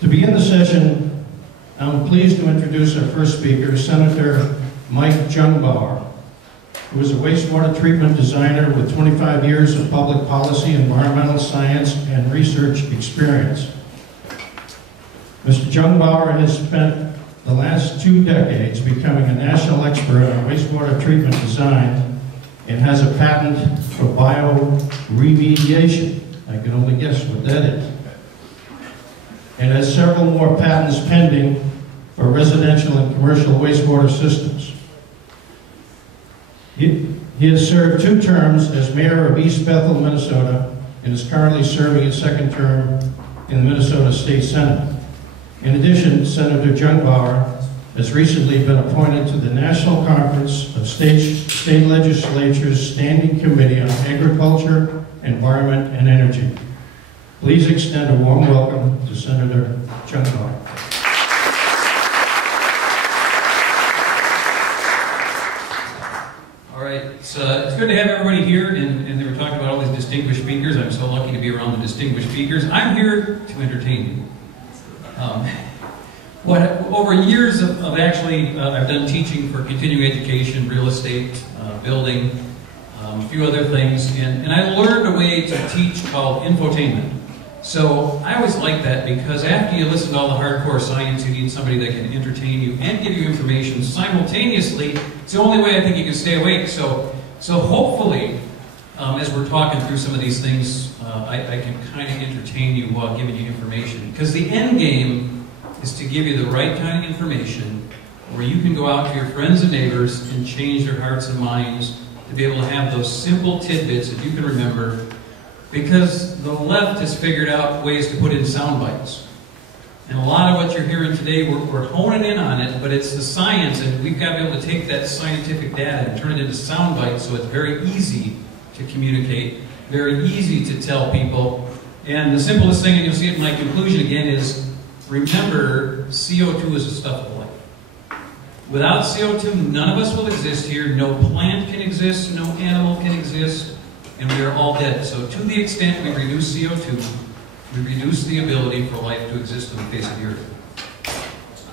To begin the session, I'm pleased to introduce our first speaker, Senator Mike Jungbauer, who is a wastewater treatment designer with 25 years of public policy, environmental science, and research experience. Mr. Jungbauer has spent the last 2 decades becoming a national expert on wastewater treatment design and has a patent for bioremediation. I can only guess what that is. And has several more patents pending for residential and commercial wastewater systems. He has served 2 terms as mayor of East Bethel, Minnesota, and is currently serving his 2nd term in the Minnesota State Senate. In addition, Senator Jungbauer has recently been appointed to the National Conference of State Legislatures Standing Committee on Agriculture, Environment, and Energy. Please extend a warm welcome to Senator Jungbauer. All right, it's good to have everybody here, and they were talking about all these distinguished speakers. I'm so lucky to be around the distinguished speakers. I'm here to entertain you. Over years of actually, I've done teaching for continuing education, real estate, building, a few other things, and I learned a way to teach called infotainment. So I always like that because after you listen to all the hardcore science, you need somebody that can entertain you and give you information simultaneously. It's the only way I think you can stay awake. So hopefully, as we're talking through some of these things, I can kind of entertain you while giving you information. Because the end game is to give you the right kind of information where you can go out to your friends and neighbors and change their hearts and minds to be able to have those simple tidbits that you can remember. Because the left has figured out ways to put in sound bites. And a lot of what you're hearing today, we're honing in on it, but it's the science, and we've got to be able to take that scientific data and turn it into sound bites so it's very easy to communicate, very easy to tell people. And the simplest thing, and you'll see it in my conclusion again, is remember, CO2 is the stuff of life. Without CO2, none of us will exist here. No plant can exist, no animal can exist. And we are all dead. So to the extent we reduce CO2, we reduce the ability for life to exist on the face of the earth.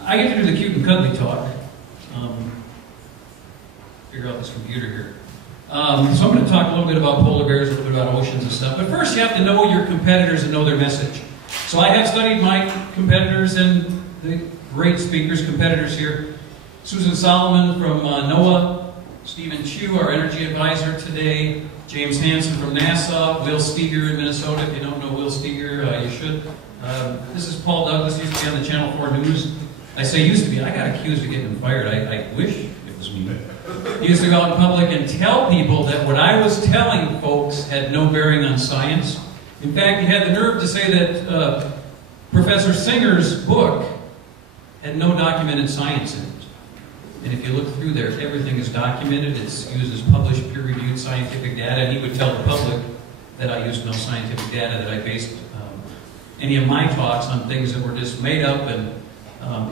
I get to do the cute and cuddly talk. Figure out this computer here. So I'm going to talk a little bit about polar bears, a little bit about oceans and stuff. But first you have to know your competitors and know their message. So I have studied my competitors and the great speakers, competitors here. Susan Solomon from NOAA, Stephen Chu, our energy advisor today, James Hansen from NASA, Will Steger in Minnesota. If you don't know Will Steger, you should. This is Paul Douglas, used to be on the Channel 4 News. I say used to be, I got accused of getting him fired. I wish it was me. He used to go out in public and tell people that what I was telling folks had no bearing on science. In fact, he had the nerve to say that Professor Singer's book had no documented science in it. And if you look through there, everything is documented. It's used as published, peer-reviewed scientific data. And he would tell the public that I used no scientific data, that I based any of my talks on things that were just made up. And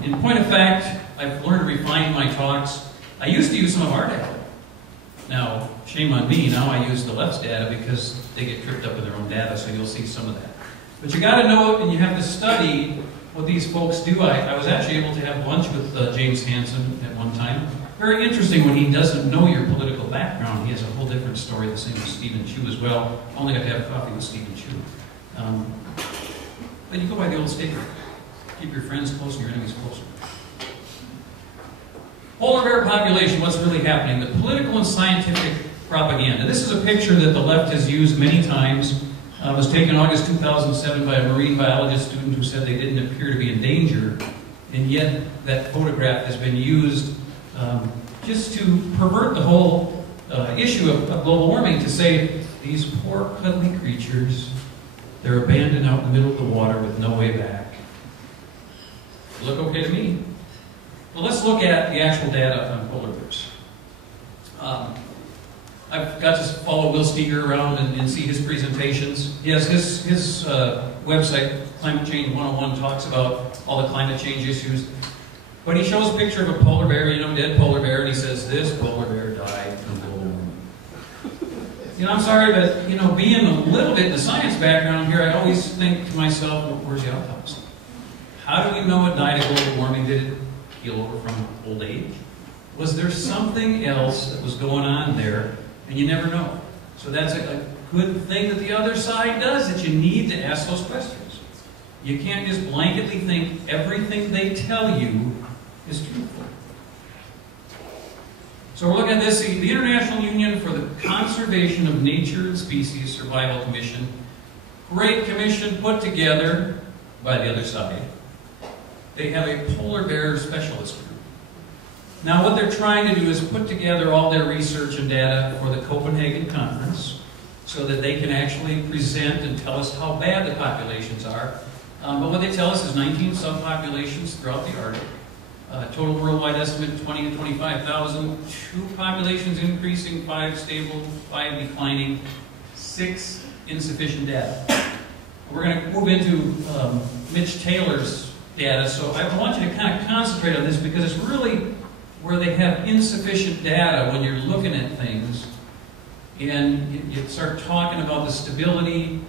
in point of fact, I've learned to refine my talks. I used to use some of our data. Now, shame on me, now I use the left's data because they get tripped up with their own data, so you'll see some of that. But you got to know it, and you have to study what these folks do. I was actually able to have lunch with James Hansen at one time. Very interesting when he doesn't know your political background. He has a whole different story, the same with Stephen Chu as well. Only got to have coffee with Stephen Chu. But you go by the old statement. Keep your friends close and your enemies closer. Polar bear population, what's really happening? The political and scientific propaganda. This is a picture that the left has used many times. It was taken August 2007 by a marine biologist student who said they didn't appear to be in danger, and yet that photograph has been used just to pervert the whole issue of global warming, to say these poor cuddly creatures, they're abandoned out in the middle of the water with no way back. Look okay to me. Well, let's look at the actual data on polar bears. I've got to follow Will Steger around and see his presentations. Yes, his website, Climate Change 101, talks about all the climate change issues. But he shows a picture of a polar bear, dead polar bear, and he says, this polar bear died from global warming. I'm sorry, but, being a little bit in the science background here, I always think to myself, well, where's the autopsy? How do we know it died of global warming? Did it keel over from old age? Was there something else that was going on there, and you never know? So that's a good thing that the other side does, that you need to ask those questions. You can't just blanketly think everything they tell you is truthful. So we're looking at this, the International Union for the Conservation of Nature and Species Survival Commission. Great commission put together by the other side. They have a polar bear specialist group. Now what they're trying to do is put together all their research and data for the Copenhagen conference so that they can actually present and tell us how bad the populations are. But what they tell us is 19 subpopulations throughout the Arctic. Total worldwide estimate 20 to 25,000. 2 populations increasing, 5 stable, 5 declining, 6 insufficient data. We're going to move into Mitch Taylor's data, so I want you to kind of concentrate on this because it's really where they have insufficient data when you're looking at things, and you start talking about the stability,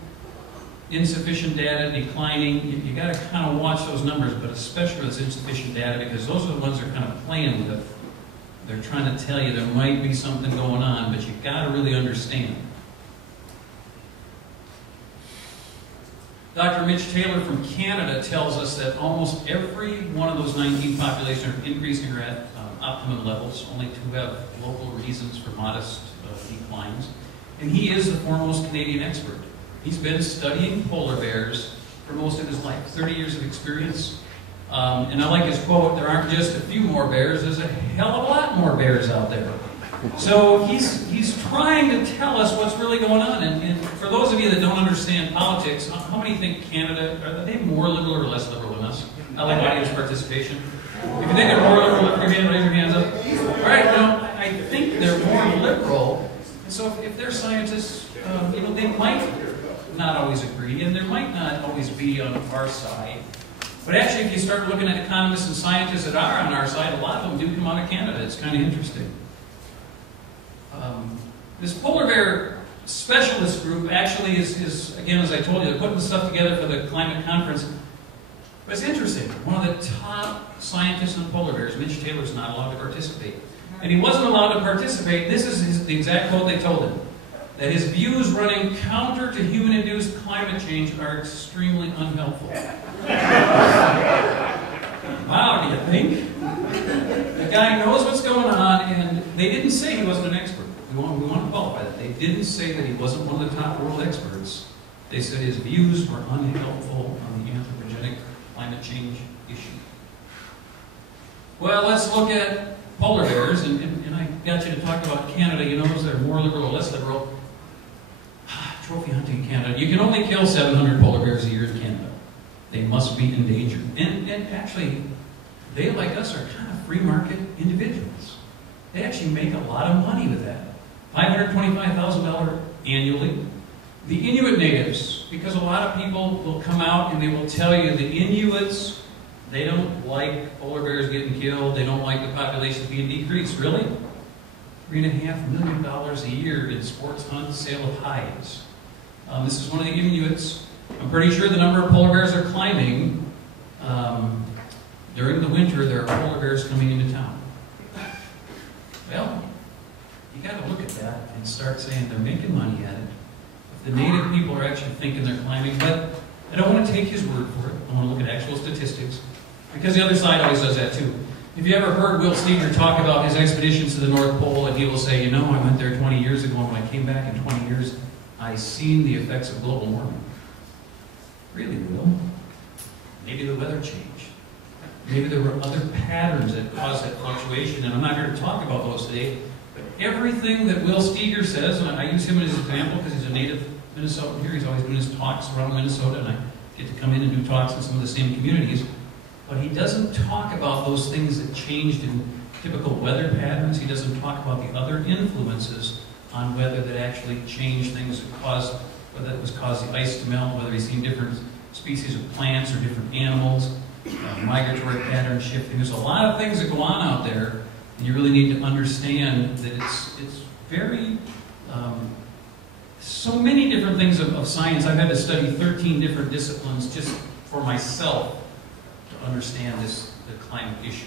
insufficient data, declining. You got to kind of watch those numbers, but especially with insufficient data, because those are the ones they're kind of playing with. They're trying to tell you there might be something going on, but you got to really understand. Dr. Mitch Taylor from Canada tells us that almost every one of those 19 populations are increasing or at optimum levels. Only 2 have local reasons for modest declines. And he is the foremost Canadian expert. He's been studying polar bears for most of his life, 30 years of experience. And I like his quote, there aren't just a few more bears, there's a hell of a lot more bears out there. So he's trying to tell us what's really going on. And for those of you that don't understand politics, how many think Canada, are they more liberal or less liberal than us? I like audience participation. If you think they're more liberal, lift your hand, raise your hands up. All right, now, I think they're more liberal. And so if they're scientists, they might not always agree, and there might not always be on our side. But actually, if you start looking at economists and scientists that are on our side, a lot of them do come out of Canada. It's kind of interesting. This polar bear specialist group actually is, again, as I told you, they're putting stuff together for the climate conference. But it's interesting. One of the top scientists on polar bears, Mitch Taylor, is not allowed to participate. And he wasn't allowed to participate. This is the exact quote they told him. That his views running counter to human-induced climate change are extremely unhelpful. Wow, do you think? The guy knows what's going on, and they didn't say he wasn't an expert. We want to qualify that. They didn't say that he wasn't one of the top world experts. They said his views were unhelpful on the anthropogenic climate change issue. Well, let's look at polar bears, and I got you to talk about Canada. You know, is they're more liberal or less liberal? Trophy hunting in Canada. You can only kill 700 polar bears a year in Canada. They must be endangered. And actually, they, like us, are kind of free market individuals. They actually make a lot of money with that. $525,000 annually. The Inuit natives, because a lot of people will come out and they will tell you the Inuits, they don't like polar bears getting killed, they don't like the population being decreased. Really? $3.5 million a year in sports hunts, sale of hides. This is one of the Inuits. I'm pretty sure the number of polar bears are climbing. During the winter, there are polar bears coming into town. Well, you got to look at that and start saying they're making money at it. If the native people are actually thinking they're climbing, but I don't want to take his word for it. I want to look at actual statistics, because the other side always does that too. If you ever heard Will Steger talk about his expeditions to the North Pole, and he will say, you know, I went there 20 years ago, and when I came back in 20 years, I seen the effects of global warming. Really, Will? Maybe the weather changed. Maybe there were other patterns that caused that fluctuation, and I'm not here to talk about those today, but everything that Will Steger says, and I use him as an example because he's a native Minnesotan here, he's always doing his talks around Minnesota, and I get to come in and do talks in some of the same communities, but he doesn't talk about those things that changed in typical weather patterns. He doesn't talk about the other influences on weather that actually changed things that caused, whether it was caused the ice to melt, whether he's seen different species of plants or different animals, migratory pattern shifting. There's a lot of things that go on out there, and you really need to understand that it's very, so many different things of science. I've had to study 13 different disciplines just for myself to understand the climate issue.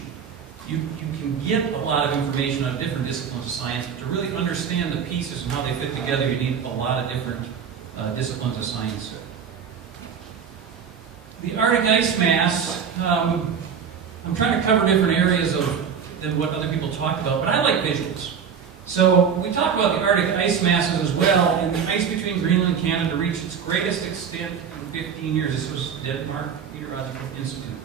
You can get a lot of information on different disciplines of science, but to really understand the pieces and how they fit together, you need a lot of different disciplines of science. The Arctic ice mass, I'm trying to cover different areas than what other people talk about, but I like visuals. So we talk about the Arctic ice masses as well, and the ice between Greenland and Canada reached its greatest extent in 15 years. This was Denmark Meteorological Institute.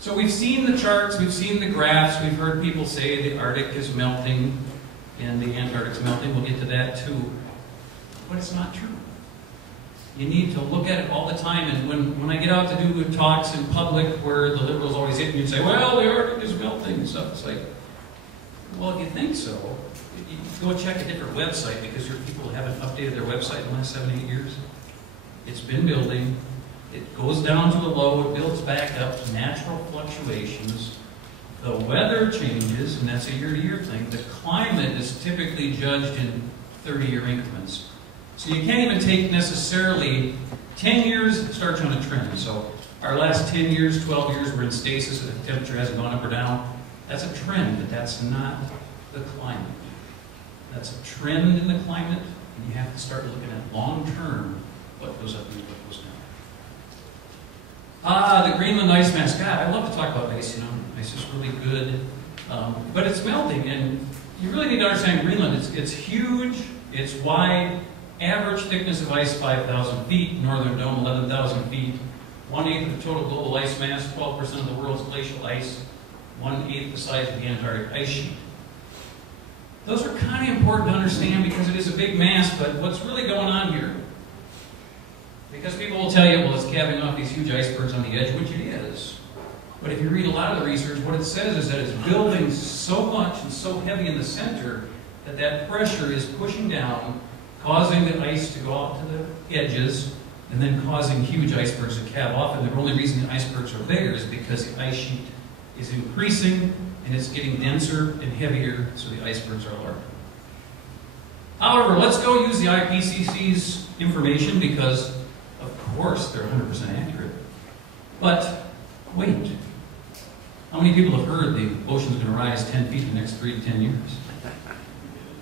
So we've seen the charts, we've seen the graphs, we've heard people say the Arctic is melting and the Antarctic's melting. We'll get to that too. But it's not true. You need to look at it all the time, and when I get out to do talks in public where the liberals always hit me and say, well, the Arctic is melting and stuff, it's like, well, if you think so, you go check a different website because your people haven't updated their website in the last 7 or 8 years. It's been building. It goes down to a low, it builds back up, natural fluctuations. The weather changes, and that's a year-to-year thing. The climate is typically judged in 30-year increments. So you can't even take necessarily 10 years, it starts on a trend. So our last 10 years, 12 years, we're in stasis, the temperature hasn't gone up or down. That's a trend, but that's not the climate. That's a trend in the climate, and you have to start looking at long-term what goes up and what goes down. The Greenland ice mass. God, I love to talk about ice, you know. Ice is really good. But it's melting, and you really need to understand Greenland. It's huge, it's wide, average thickness of ice 5,000 feet, Northern Dome 11,000 feet, 1/8 of the total global ice mass, 12% of the world's glacial ice, 1/8 the size of the Antarctic ice sheet. Those are kind of important to understand because it is a big mass, but what's really going on here? Because people will tell you, well, it's calving off these huge icebergs on the edge, which it is. But if you read a lot of the research, what it says is that it's building so much and so heavy in the center that that pressure is pushing down, causing the ice to go out to the edges, and then causing huge icebergs to calve off. And the only reason the icebergs are bigger is because the ice sheet is increasing and it's getting denser and heavier, so the icebergs are larger. However, let's go use the IPCC's information because, of course, they're 100% accurate. But wait, how many people have heard the ocean's going to rise 10 feet in the next 3 to 10 years?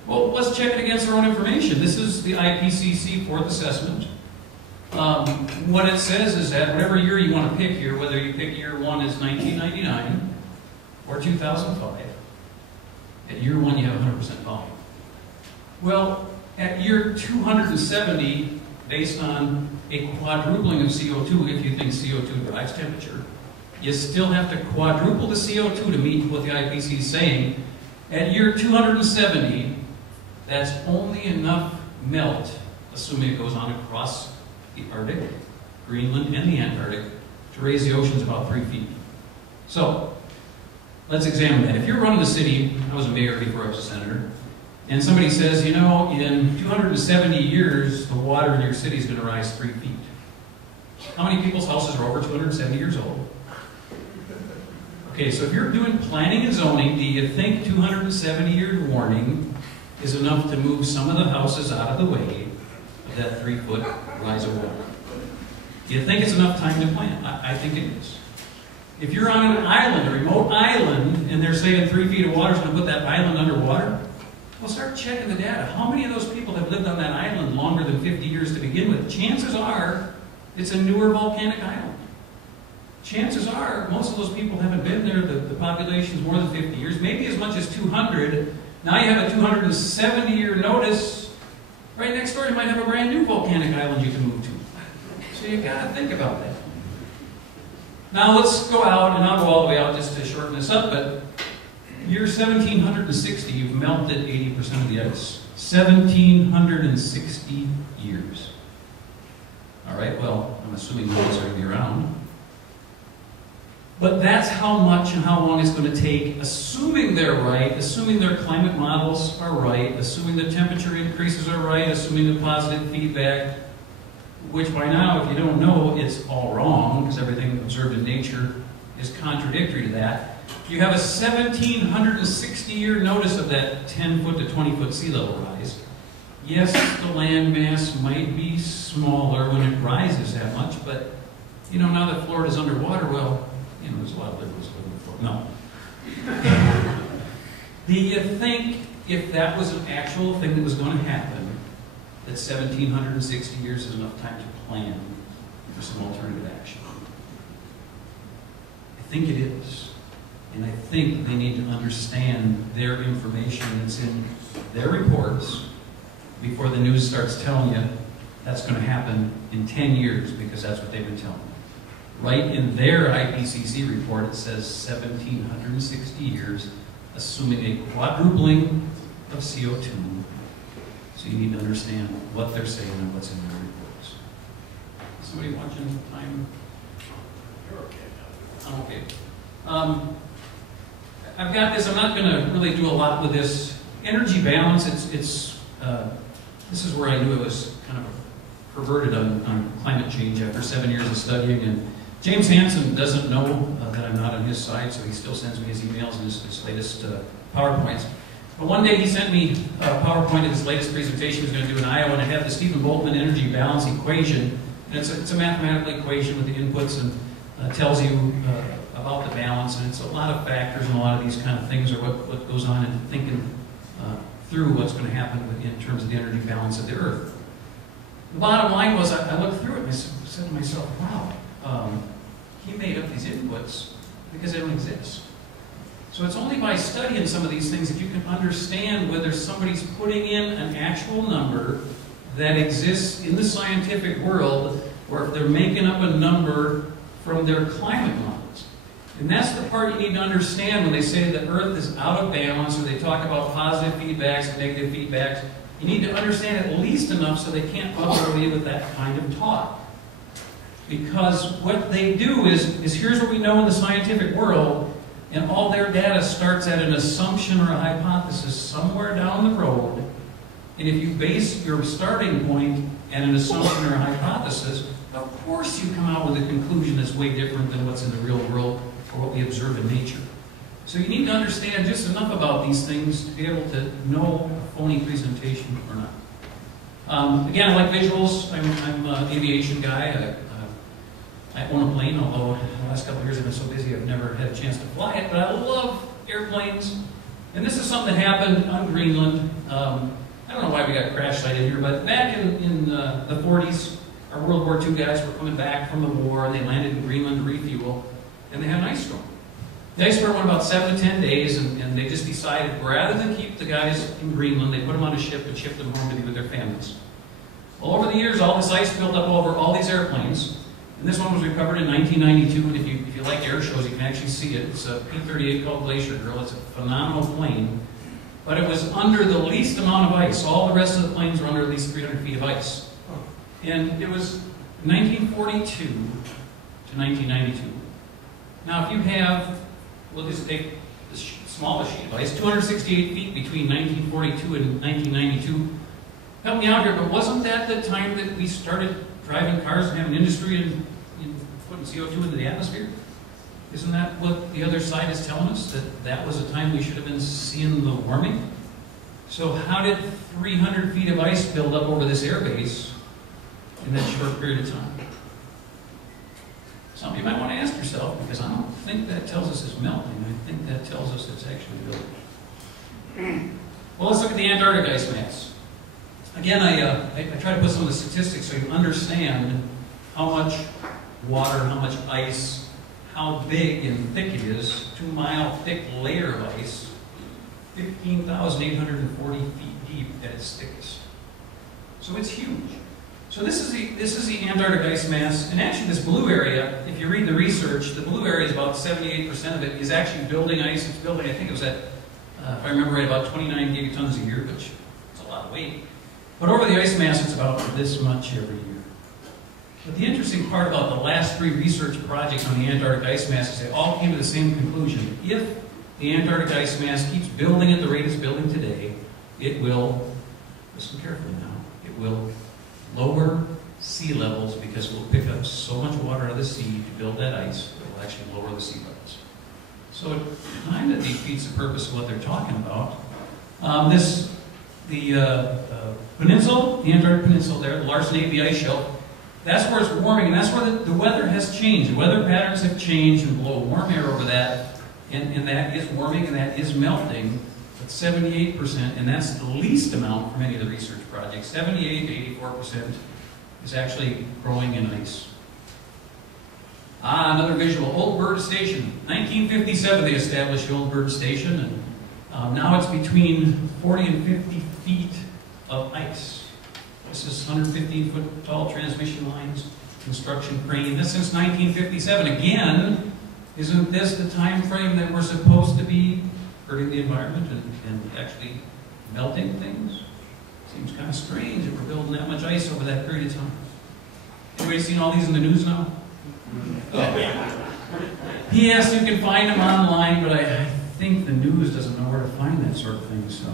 Well, let's check it against our own information. This is the IPCC fourth assessment. What it says is that whatever year you want to pick here, whether you pick year 1 is 1999 or 2005, at year 1 you have 100% volume. Well, at year 270, based on a quadrupling of CO2, if you think CO2 drives temperature, you still have to quadruple the CO2 to meet what the IPCC is saying. At year 270, that's only enough melt, assuming it goes on across the Arctic, Greenland, and the Antarctic, to raise the oceans about 3 feet. So, let's examine that. If you're running the city, I was a mayor before I was a senator, and somebody says, you know, in 270 years, the water in your city is going to rise 3 feet. How many people's houses are over 270 years old? Okay, so if you're doing planning and zoning, do you think 270-year warning is enough to move some of the houses out of the way of that 3-foot rise of water? Do you think it's enough time to plan? I think it is. If you're on an island, a remote island, and they're saying 3 feet of water is going to put that island underwater, well, start checking the data. How many of those people have lived on that island longer than 50 years to begin with? Chances are it's a newer volcanic island. Chances are most of those people haven't been there. The population is more than 50 years, maybe as much as 200. Now you have a 270-year notice. Right next door, you might have a brand new volcanic island you can move to. So you got to think about that. Now let's go out, and I'll go all the way out just to shorten this up, but year 1760, you've melted 80% of the ice. 1760 years. All right, well, I'm assuming no one's going to be around. But that's how much and how long it's going to take, assuming they're right, assuming their climate models are right, assuming the temperature increases are right, assuming the positive feedback, which by now, if you don't know, it's all wrong, because everything observed in nature is contradictory to that. You have a 1760-year notice of that 10-foot to 20-foot sea level rise. Yes, the land mass might be smaller when it rises that much, but you know, now that Florida's underwater, well, You know, there's a lot of liberals living before. No. Do you think if that was an actual thing that was going to happen, that 1,760 years is enough time to plan for some alternative action? I think it is. And I think they need to understand their information that's in their reports before the news starts telling you that's going to happen in 10 years, because that's what they've been telling you. Right in their IPCC report, it says 1,760 years, assuming a quadrupling of CO2. So you need to understand what they're saying and what's in their reports. Somebody watching time? You're okay. Okay. I've got this. I'm not going to really do a lot with this. Energy balance, this is where I knew it was kind of perverted on climate change after 7 years of studying. And James Hansen doesn't know that I'm not on his side, so he still sends me his emails and his latest PowerPoints. But one day he sent me a PowerPoint of his latest presentation he was going to do in Iowa, and it had the Stephen Boltzmann energy balance equation. And it's a mathematical equation with the inputs, and tells you about the balance, and it's a lot of factors, and a lot of these kind of things are what goes on in thinking through what's going to happen in terms of the energy balance of the Earth. The bottom line was, I looked through it and I said to myself, wow, he made up these inputs because they don't exist. So it's only by studying some of these things that you can understand whether somebody's putting in an actual number that exists in the scientific world, or if they're making up a number from their climate models. And that's the part you need to understand when they say the Earth is out of balance, or they talk about positive feedbacks and negative feedbacks. You need to understand at least enough so they can't bubble away with that kind of talk. Because what they do is here's what we know in the scientific world, and all their data starts at an assumption or a hypothesis somewhere down the road. And if you base your starting point at an assumption or a hypothesis, of course you come out with a conclusion that's way different than what's in the real world or what we observe in nature. So you need to understand just enough about these things to be able to know a phony presentation or not. Again, I like visuals. I'm an aviation guy. I own a plane, although the last couple of years I've been so busy I've never had a chance to fly it. But I love airplanes. And this is something that happened on Greenland. I don't know why we got crash sited here, but back in the 40s, our World War II guys were coming back from the war, and they landed in Greenland to refuel, and they had an ice storm. The ice storm went about 7 to 10 days, and they just decided, rather than keep the guys in Greenland, they put them on a ship and shipped them home to be with their families. Well, over the years, all this ice built up over all these airplanes, and this one was recovered in 1992, and if you like air shows, you can actually see it. It's a P-38 called Glacier Girl. It's a phenomenal plane, but it was under the least amount of ice. All the rest of the planes were under at least 300 feet of ice. And it was 1942 to 1992. Now, if you have, we'll just take the smallest sheet of ice, 268 feet between 1942 and 1992. Help me out here, but wasn't that the time that we started driving cars and having industry and putting CO2 into the atmosphere? Isn't that what the other side is telling us? That was a time we should have been seeing the warming? So how did 300 feet of ice build up over this air base in that short period of time? Something you might want to ask yourself, because I don't think that tells us it's melting. I think that tells us it's actually building. Well, let's look at the Antarctic ice mass. Again, I try to put some of the statistics so you understand how much water, how much ice, how big and thick it is. 2-mile thick layer of ice, 15,840 feet deep at its thickest. So it's huge. So this is the Antarctic ice mass, and actually this blue area, if you read the research, the blue area is about 78% of it is actually building ice. It's building, I think it was at, if I remember right, about 29 gigatons a year, which is a lot of weight. But over the ice mass, it's about this much every year. But the interesting part about the last 3 research projects on the Antarctic ice mass is they all came to the same conclusion. If the Antarctic ice mass keeps building at the rate it's building today, it will, listen carefully now, it will lower sea levels, because we'll pick up so much water out of the sea to build that ice, it will actually lower the sea levels. So it kind of defeats the purpose of what they're talking about. The peninsula, the Antarctic Peninsula there, the Larsen A, the ice shelf, That's where it's warming, and that's where the weather has changed. The weather patterns have changed and blow warm air over that, and that is warming and that is melting. But 78%, and that's the least amount from any of the research projects. 78 to 84% is actually growing in ice. Another visual, Old Bird Station. 1957 they established the Old Bird Station, and now it's between 40 and 50 feet of ice. This is 115-foot tall transmission lines, construction crane. This since 1957. Again, isn't this the time frame that we're supposed to be hurting the environment and actually melting things? Seems kind of strange if we're building that much ice over that period of time. Anybody seen all these in the news now? Yes, you can find them online, but I think the news doesn't know where to find that sort of thing. So,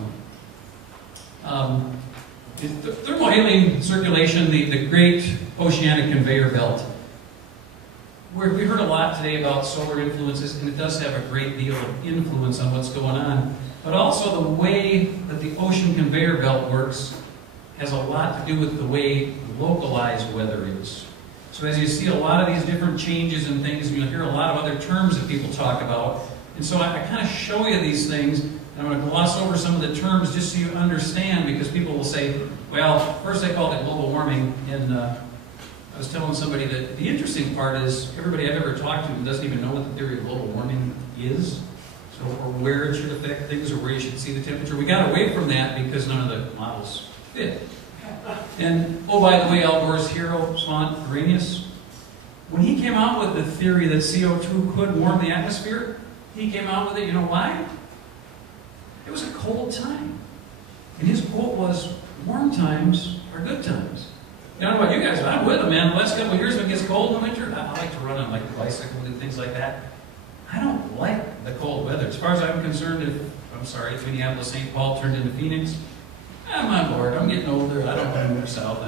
thermohaline circulation, the great oceanic conveyor belt. We heard a lot today about solar influences, and it does have a great deal of influence on what's going on. But also the way that the ocean conveyor belt works has a lot to do with the way localized weather is. So as you see a lot of these different changes and things, and you'll hear a lot of other terms that people talk about. And so I kind of show you these things, and I'm going to gloss over some of the terms just so you understand, because people will say, well, first they called it global warming, and I was telling somebody that the interesting part is everybody I've ever talked to doesn't even know what the theory of global warming is, so or where it should affect things or where you should see the temperature. We got away from that because none of the models fit. And, oh, by the way, Al Gore's hero, Svante Arrhenius, when he came out with the theory that CO2 could warm the atmosphere, he came out with it, you know why? It was a cold time. And his quote was, warm times are good times. I don't know about you guys, but I'm with him, man. The last couple of years when it gets cold in the winter, I like to run on like a bicycle and things like that. I don't like the cold weather. As far as I'm concerned, if Minneapolis-St. Paul turned into Phoenix, I'm on board. I'm getting older. I don't want to move south.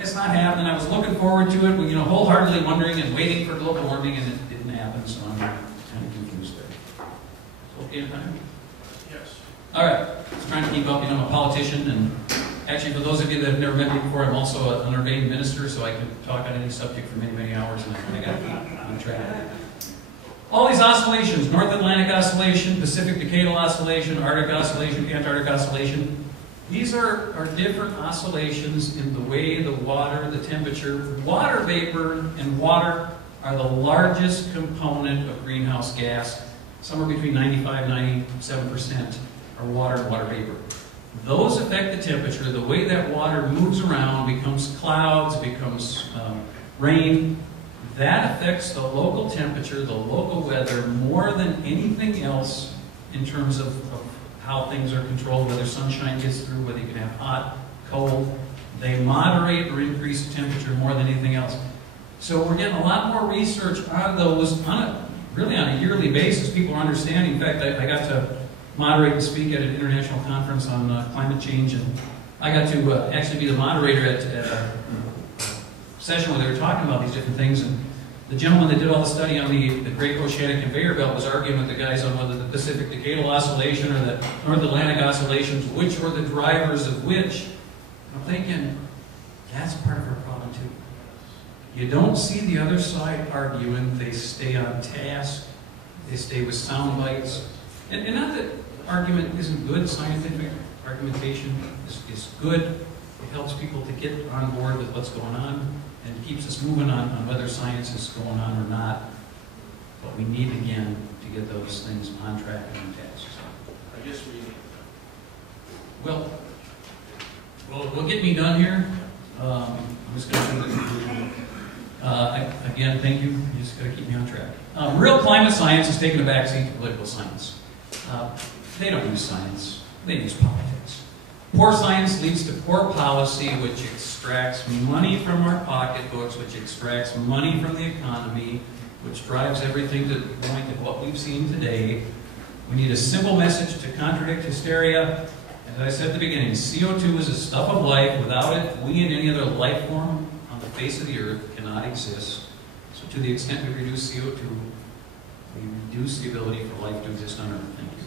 It's not happening. I was looking forward to it, wholeheartedly wondering and waiting for global warming, and it didn't happen, so I'm kind of confused there. So, okay time? Yes. All right. Just trying to keep up. I'm a politician, and actually, for those of you that have never met me before, I'm also an ordained minister, so I can talk on any subject for many, many hours, and I got to keep on track. All these oscillations, North Atlantic Oscillation, Pacific Decadal Oscillation, Arctic Oscillation, Antarctic Oscillation, these are different oscillations in the way the water, the temperature, water vapor and water are the largest component of greenhouse gas. Somewhere between 95 and 97% are water and water vapor. Those affect the temperature. The way that water moves around, becomes clouds, becomes rain, that affects the local temperature, the local weather, more than anything else in terms of how things are controlled, whether sunshine gets through, whether you can have hot, cold. They moderate or increase the temperature more than anything else. So we're getting a lot more research on those really on a yearly basis. People are understanding. In fact, I got to moderate and speak at an international conference on climate change, and I got to actually be the moderator at a session where they were talking about these different things. And the gentleman that did all the study on the Great Oceanic Conveyor Belt was arguing with the guys on whether the Pacific Decadal Oscillation or the North Atlantic Oscillations, which were the drivers of which. I'm thinking, that's part of our problem too. You don't see the other side arguing. They stay on task. They stay with sound bites. And not that argument isn't good. Scientific argumentation is good. It helps people to get on board with what's going on and keeps us moving on whether science is going on or not. But we need, again, to get those things on track and on task. So. I guess we need Well, we'll get me done here. I'm just going to do the conclusion. Again, thank you. You just got to keep me on track. Real climate science is taking a backseat to political science. They don't use science. They use politics. Poor science leads to poor policy, which extracts money from our pocketbooks, which extracts money from the economy, which drives everything to the point of what we've seen today. We need a simple message to contradict hysteria. As I said at the beginning, CO2 is a stuff of life. Without it, we and any other life form on the face of the earth cannot exist. So to the extent we reduce CO2, we reduce the ability for life to exist on Earth. Thank you.